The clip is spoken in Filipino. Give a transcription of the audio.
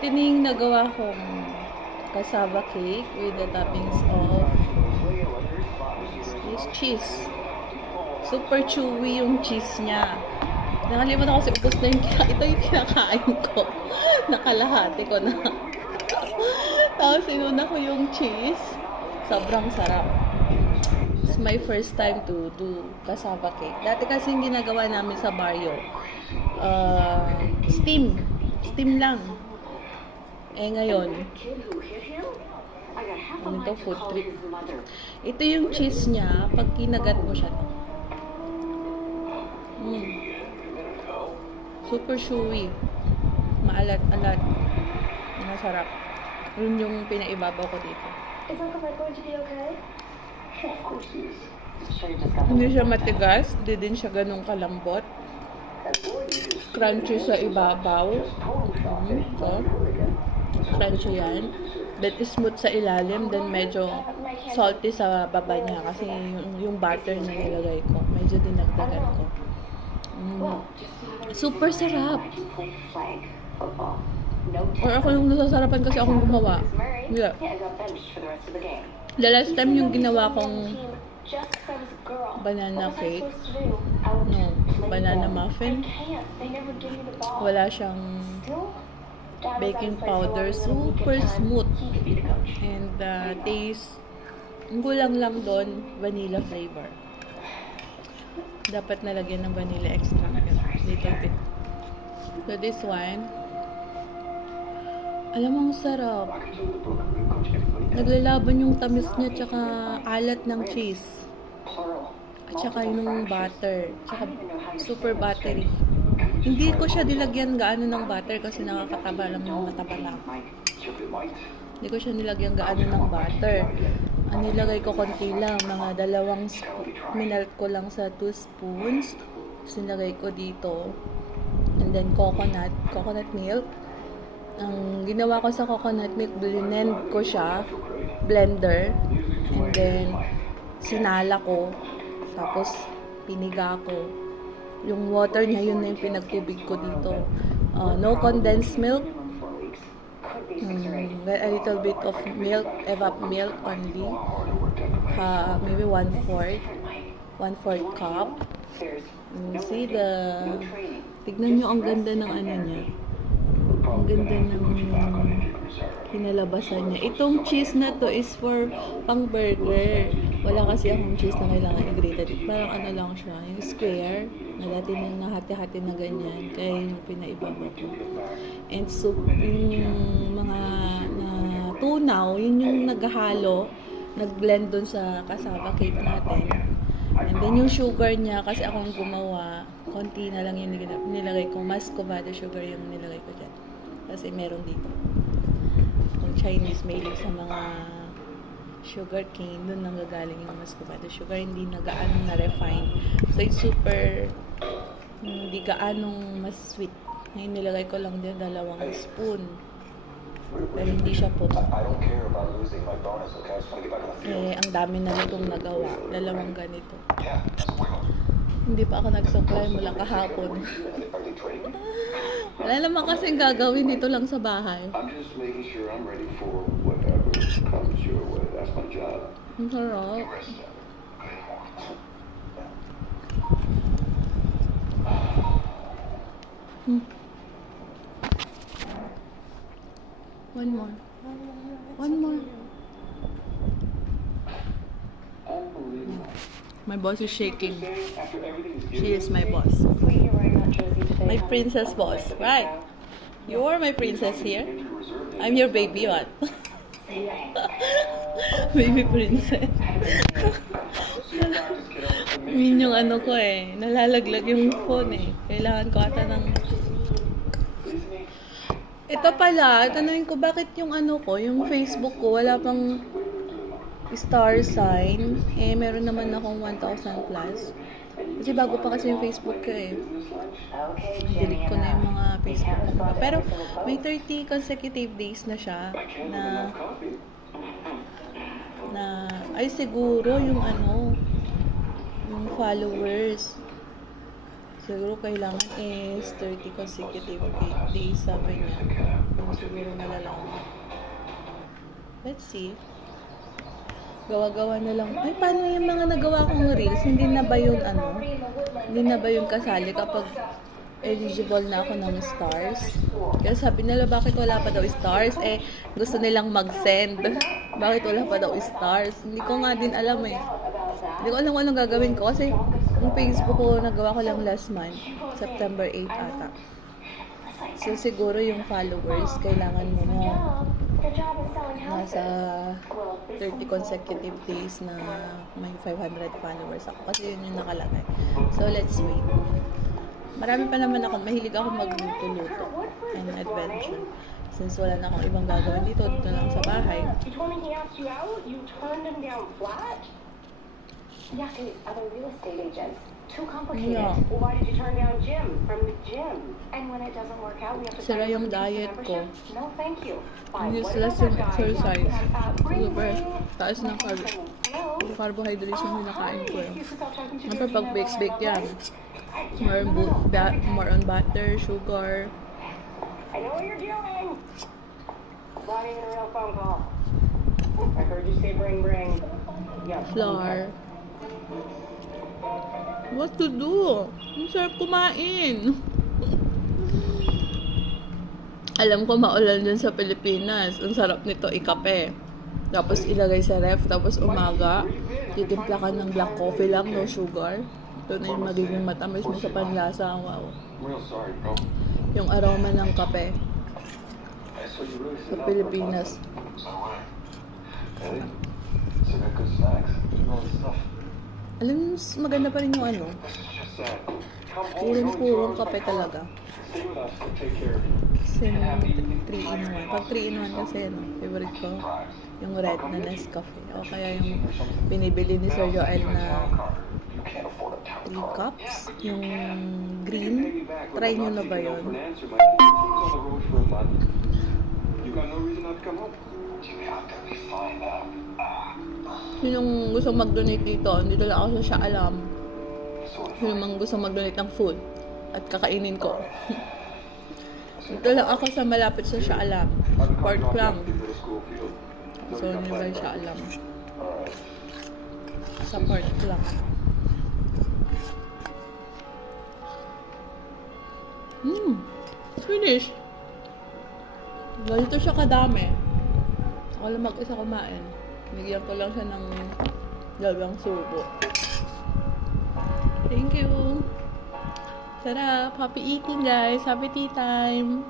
Ito na yung nagawa kong cassava cake with the toppings of this cheese. Super chewy yung cheese niya. Nakalimutan ko kasi ubos na yung ito yung kinakain ko. Nakalahati ko na. Tapos inuna ko yung cheese. Sobrang sarap. It's my first time to do cassava cake. Dati kasi yung ginagawa namin sa barrio. Steam. Steam lang. Ngayon, ano ito? Food trip. Ito yung cheese niya. Pag kinagat mo siya to. Super chewy. Maalat-alat. Masarap. Yun yung pinaibabaw ko dito. Is Uncle Fred going to be okay? Of course he is. Hindi siya matigas. Hindi din siya ganun kalambot. Crunchy sa ibabaw. So, crunchy yan. Then smooth sa ilalim. Then medyo salty sa baba niya. Kasi yung butter na nilagay ko. Medyo dinagdagan ko. Super sarap. Or ako yung nasasarapan kasi akong gumawa. Yeah. The last time yung ginawa kong banana cake, no, banana muffin, wala siyang baking powder, super smooth. And taste, ang kulang lang doon, vanilla flavor. Dapat nalagyan ng vanilla extract, little bit. So this one, alam mo, ang sarap. Naglalaban yung tamis niya tsaka alat ng cheese. At tsaka yung butter. Tsaka super buttery. Hindi ko siya dilagyan gaano ng butter kasi nakakataba lang yung mataba lang. Hindi ko siya nilagyan gaano ng butter. Ang nilagay ko konti lang, mga 2 spoon. Minalt ko lang sa 2 spoons. Tapos nilagay ko dito. And then coconut milk. Ang ginawa ko sa coconut milk, blend ko siya, blender, and then sinala ko, tapos piniga ko. Yung water niya, yun na yung pinagtubig ko dito. No condensed milk, a little bit of milk, evap milk only, maybe 1/4 cup. See tignan nyo ang ganda ng ano niya. Ang ganda ng kinalabasan niya. Itong cheese na to is for pang burger. Wala kasi akong cheese na kailangan i-grated. Parang ano lang siya, yung square, na dati nang nahati-hati na ganyan. Kaya yung pinaibaba ko. And so, yung mga tunaw, yun yung naghahalo, nag-blend dun sa cassava cake natin. And then yung sugar niya, kasi akong gumawa, konti na lang yung nilagay ko. Muscovado sugar yung nilagay ko dyan. Kasi meron dito. Kung Chinese, mahilig sa mga sugar cane, doon nanggagaling yung muscovado sugar. Hindi na gaanong na-refine. So, it's super, hindi gaanong mas sweet. Ngayon, nilagay ko lang din 2 spoon. Pero hindi siya po. Ang dami na nitong nagawa. 2 ganito. Hindi pa ako nagsupply mula kahapon. Wala naman kasing gagawin dito lang sa bahay. I'm just making sure I'm ready for whatever comes your way. That's my job. Ang sarap. One more. My boss is shaking. She is my boss. Wait, you're wearing that jersey today. My princess boss, right? You are my princess here. I'm your baby, what? Baby princess. Yun yung ano ko nalalaglag yung phone Kailangan ko ata ng... Ito pala, tanungin ko bakit yung ano ko, yung Facebook ko, wala pang star sign. Meron naman akong 1,000 plus. Kasi bago pa kasi yung Facebook ko Delete ko na yung mga Facebook ko. Pero may 30 consecutive days na siya ay siguro yung yung followers. Siguro kailangan is 30 consecutive days, sabi niya. Yun siguro malalaman. Let's see. Gawa-gawa na lang. Ay, paano yung mga nagawa kong reels? Hindi na ba yun Hindi na ba yun kasali kapag eligible na ako ng stars? Kaya sabi nila, bakit wala pa daw stars? Eh, gusto nilang mag-send. Bakit wala pa daw stars? Hindi ko nga din alam eh. Hindi ko alam kung anong gagawin ko kasi yung Facebook ko, nagawa ko lang last month. September 8 ata. So, siguro yung followers, kailangan mo na nasa 30 consecutive days na may 500 followers ako. Kasi yun yung nakalagay. So, let's wait. Marami pa naman ako. Mahilig ako magluto-luto and adventure. Since wala na akong ibang gagawin dito lang sa bahay. You told me he asked you out. You turned him down flat. Yeah, and other real estate agents. Too complicated. Yeah. Well, why did you turn down Jim from the gym? And when it doesn't work out, we have to Sira sign yung up for diet ko. membership? No, thank you. Fine. Hindi What sila about yung that guy? exercise. Bring, Super. bring. Taas ng Hello? carbohydrates yung hinakain ko. Hi. You stop talking to Siyempre, pag Georgina bakes-bake about my yan. life? More on butter, sugar. I know what you're doing. Not even a real phone call. I heard you say bring, bring. Yeah. Flour. What to do? Ang sarap kumain. Alam ko maulan dyan sa Pilipinas. Ang sarap nito ikape. Tapos ilagay sa ref. Tapos umaga, titimpla ka ng black coffee lang, no sugar. Ito na yung magiging matamis mo sa panlasa. Wow. I'm real sorry, bro. Yung aroma ng kape So you really sa Pilipinas. So what? Really? So got good snacks. All this stuff. Alam mo, mas maganda pa rin yung ano. This is just sad. Come home. Purong-purong kape talaga. Stay with us and take care of you. Kasi 3-in-1. Pag 3-in-1 kasi, no, favorite ko, yung red na Nescafe. O kaya yung binibili ni Sir Joel na You can't afford a town 3 car. cups. Yung green. Try nyo na ba yun? On the road for a month. You got no reason not to come home. You have to be fine now. Sinong gusto mag-donate dito? Dito lang ako sa Shaalam. Sino mang gusto mag-donate ng food at kakainin ko. Dito lang ako sa malapit sa Shaalam. Park lang. So, nearby Shaalam. Sa park lang. Finish. Ganito siya kadami. Ako lang mag-isa kumain. Bigyan ko lang siya ng dalawang subo. Thank you. Sarap. Happy eating, guys. Happy tea time.